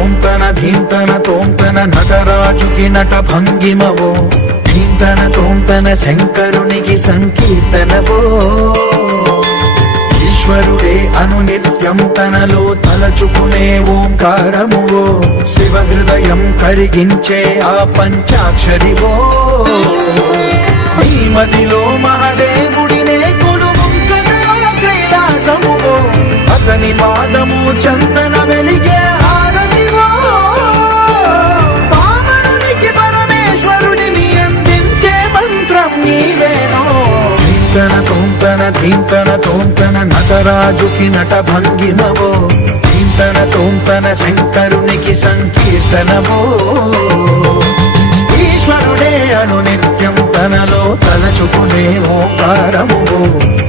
తోంతన ధీంతన తోంతన నటరాజుకి నట భంగిమవో ధీంతన తోంతన శంకరునికి సంకీర్తనవో ఈశ్వరుడే అనునిత్యం తనలో తలచుకునే ఓంకారమువో శివ హృదయం కరిగించే ఆ పంచాక్షరివో నీ మదిలో మహాదేవుడినే కొలువుంచగా కైలాసమువో అతని పాదము చందన వెలిగే హారతివో పావనునికి పరమేశ్వరుడిని అందించే మంత్రం నీవేనో ధీంతన తోంతన ధీంతన తోంతన నటరాజుకి నట భంగిమవో ధీంతన తోంతన శంకరునికి సంకీర్తనవో ఈశ్వరుడే అనునిత్యం తనలో తలచుకునే ఓంకారమువో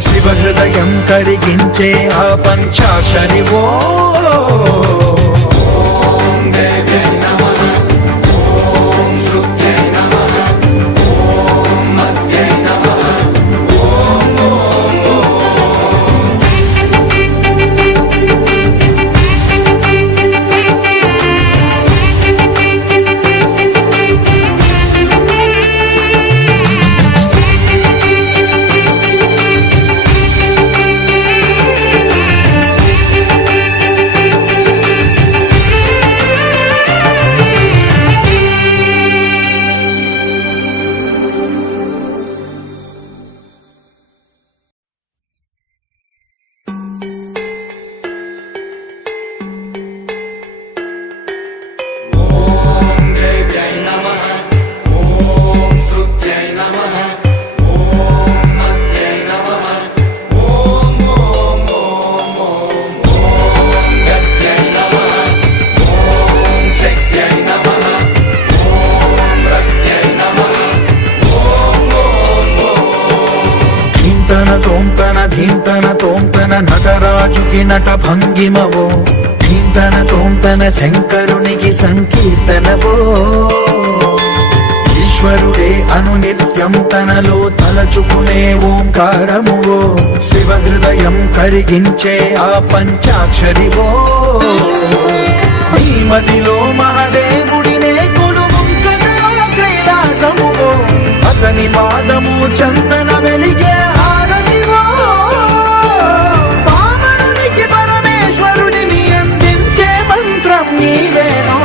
శివ హృదయం కరిగించే ఆ పంచాక్షరివో తోంతన ధీంతన తోంతన నటరాజుకి నట భంగిమవో ధీంతన తోంతన శంకరునికి సంకీర్తనవో ఈశ్వరుడే అనునిత్యం తనలో తలచుకునే ఓంకారమువో శివ హృదయం కరిగించే ఆ పంచాక్షరివో నీ మదిలో మహాదేవుడినే కొలువుంచగా కైలాసమువో అతని పాదము చందన వెలిగే హారతివో పావనునికి పరమేశ్వరుడిని అందించే మంత్రం నీవేనో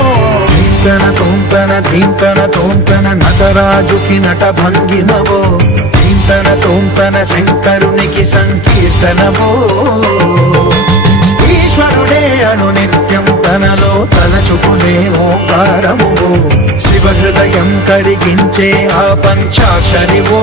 ధీంతన తోంతన ధీంతన తోంతన నటరాజుకి నట భంగిమవో ధీంతన తోంతన శంకరునికి సంకీర్తనవో ఈశ్వరుడే అనునిత్యం తనలో తలచుకునే ఓంకారమువో శివ హృదయం కరిగించే ఆ పంచాక్షరివో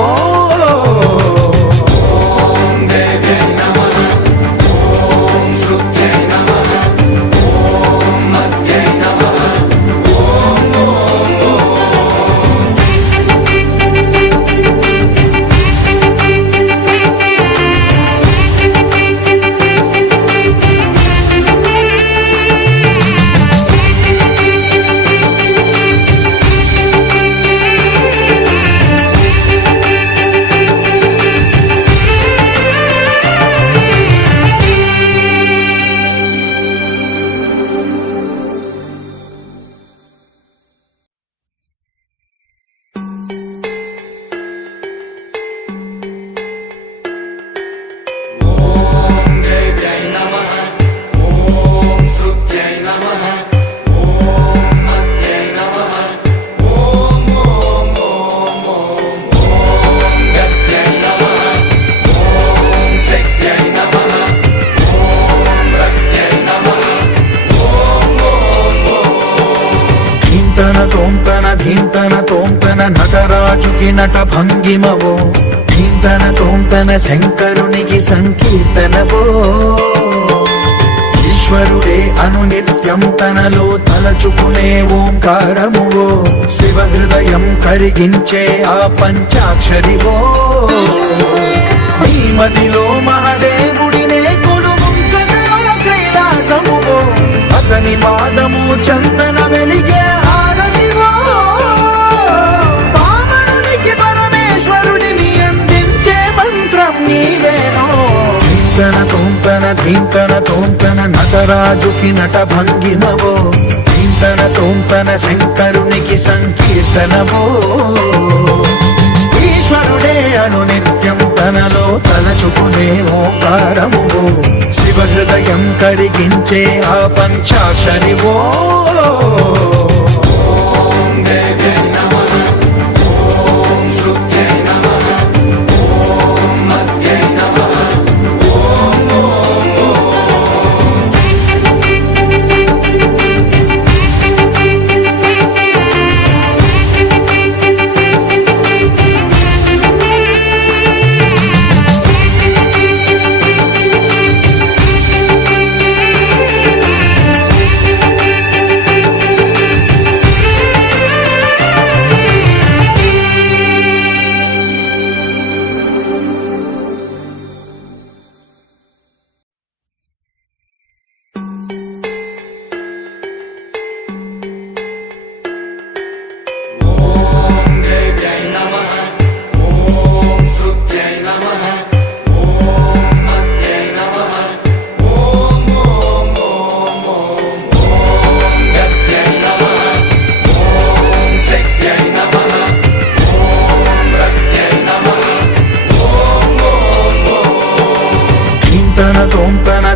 తోంతన ధీంతన తోంతన నటరాజుకి నట భంగిమవో ధీంతన తోంతన శంకరునికి సంకీర్తనవో ఈశ్వరుడే అనునిత్యం తనలో తలచుకునే ఓంకారమువో శివ హృదయం కరిగించే ఆ పంచాక్షరివో నీ మదిలో మహాదేవుడినే కొలువుంచగా కైలాసమువో అతని పాదము చందన వెలిగే హారతివో పావనునికి పరమేశ్వరుడిని అందించే మంత్రం నీవేనో ధీంతన తోంతన ధీంతన తోంతన నటరాజుకి నట భంగిమవో తోంతన శంకరునికి సంకీర్తనమో ఈశ్వరుడే అనునిత్యం తనలో తలచుకునే ఓంకారమువో శివ హృదయం కరిగించే ఆ పంచాక్షరివో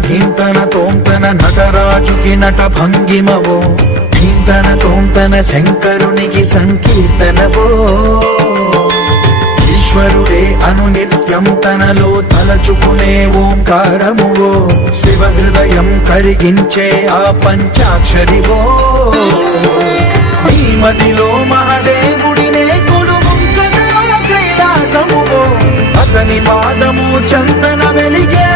ధీంతన తోంతన నటరాజుకి నట భంగిమవో ధీంతన తోంతన శంకరునికి సంకీర్తనవో ఈశ్వరుడే అనునిత్యం తనలో తలచుకునే ఓంకారమువో శివ హృదయం కరిగించే ఆ పంచాక్షరివో నీ మదిలో మహాదేవుడినే కొలుముంచగా కైలాసమువో అతని పాదము చందన వెలిగే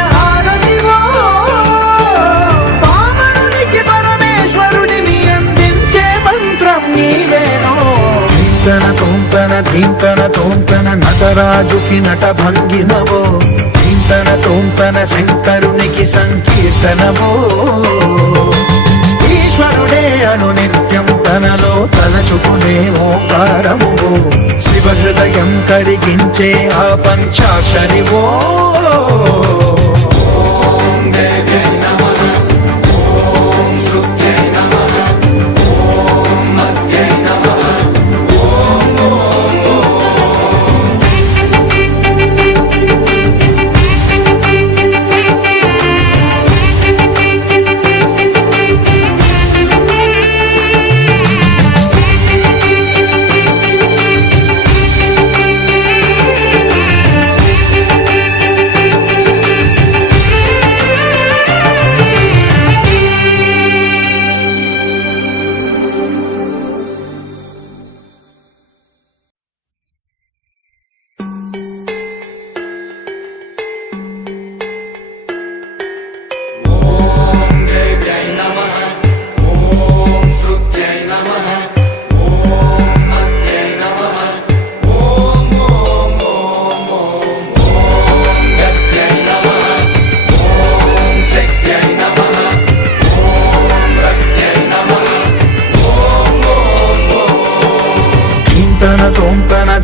ధీంతన తోంతన నటరాజుకి నట భంగిమవో ధీంతన తోంతన శంకరునికి సంకీర్తనవో ఈశ్వరుడే అనునిత్యం తనలో తలచుకునే ఓంకారమువో శివ హృదయం కరిగించే ఆ పంచాక్షరివో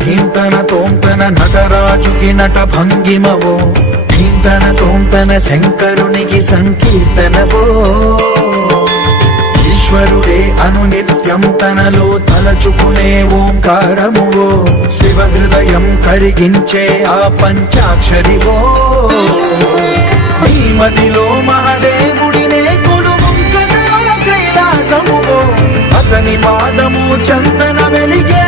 ధీంతన తోంతన నటరాజుకి నట భంగిమవో ధీంతన తోంతన శంకరునికి సంకీర్తనవో ఈశ్వరుడే అనునిత్యం తనలో తలచుకునే ఓంకారమువో శివ హృదయం కరిగించే ఆ పంచాక్షరివో నీ మదిలో మహాదేవుడినే కొలుముంచగా కైలాసమువో అతని పాదము చందన వెలిగే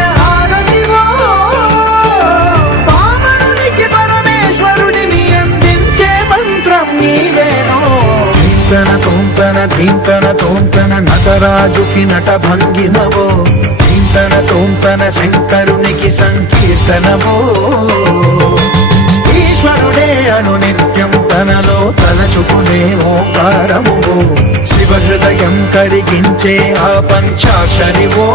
ధీంతన తోంతన నటరాజుకి నట భంగిమవో ధీంతన తోంతన శంకరునికి సంకీర్తనవో ఈశ్వరుడే అనునిత్యం తనలో తలచుకునే ఓంకారమువో శివ హృదయం కరిగించే ఆ పంచాక్షరివో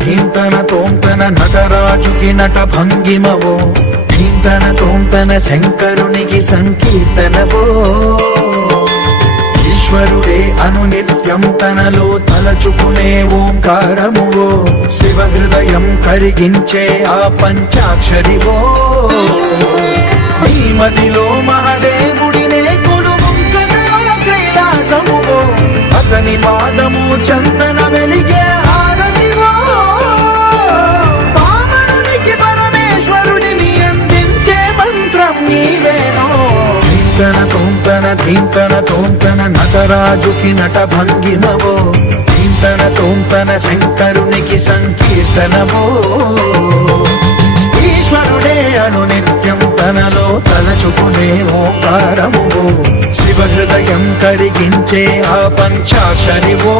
ధీంతన తోంతన నటరాజుకి నట భంగిమవో ధీంతన తోంతన శంకరునికి సంకీర్తనవో ఈశ్వరుడే అనునిత్యం తనలో తలచుకునే ఓంకారమువో శివ హృదయం కరిగించే ఆ పంచాక్షరివో నీ మదిలో మహాదేవుడినే కొలువుంచగా కైలాసమువో అతని పాదము చందన వెలిగే హారతివో పావనునికి పరమేశ్వరుడిని అందించే మంత్రం నీవేనో ధీంతన తోంతన ధీంతన తోంతన నటరాజుకి నట భంగిమవో ధీంతన తోంతన శంకరునికి సంకీర్తనవో ఈశ్వరుడే అనునిత్యం తనలో తలచుకునే ఓంకారమువో శివ హృదయం కరిగించే ఆ పంచాక్షరివో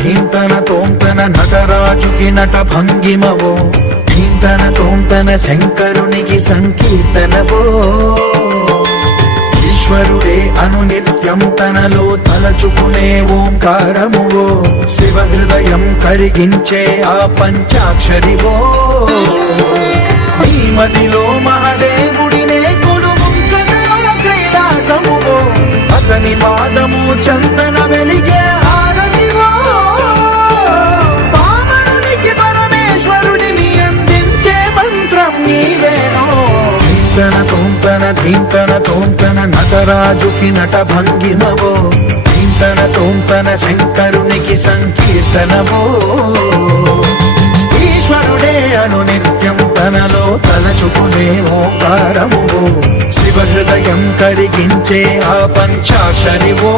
ధీంతన తోంతన నటరాజుకి నట భంగిమవో ధీంతన తోంతన శంకరునికి సంకీర్తనవో ఈశ్వరుడే అనునిత్యం తనలో తలచుకునే ఓంకారమువో శివ హృదయం కరిగించే ఆ పంచాక్షరివో నీ మదిలో మహాదేవుడినే కొలువుంచగా కైలాసమువో అతని పాదము చందన వెలిగే హారతివో పావనునికి పరమేశ్వరుడిని అందించే మంత్రం నీవేనో ధీంతన తోంతన ధీంతన తోంతన నటరాజుకి నట భంగిమవో ధీంతన తోంతన శంకరునికి సంకీర్తనవో ఈశ్వరుడే అనునిత్యం తనలో తలచుకునే ఓంకారమువో శివ హృదయం కరిగించే ఆ పంచాక్షరివో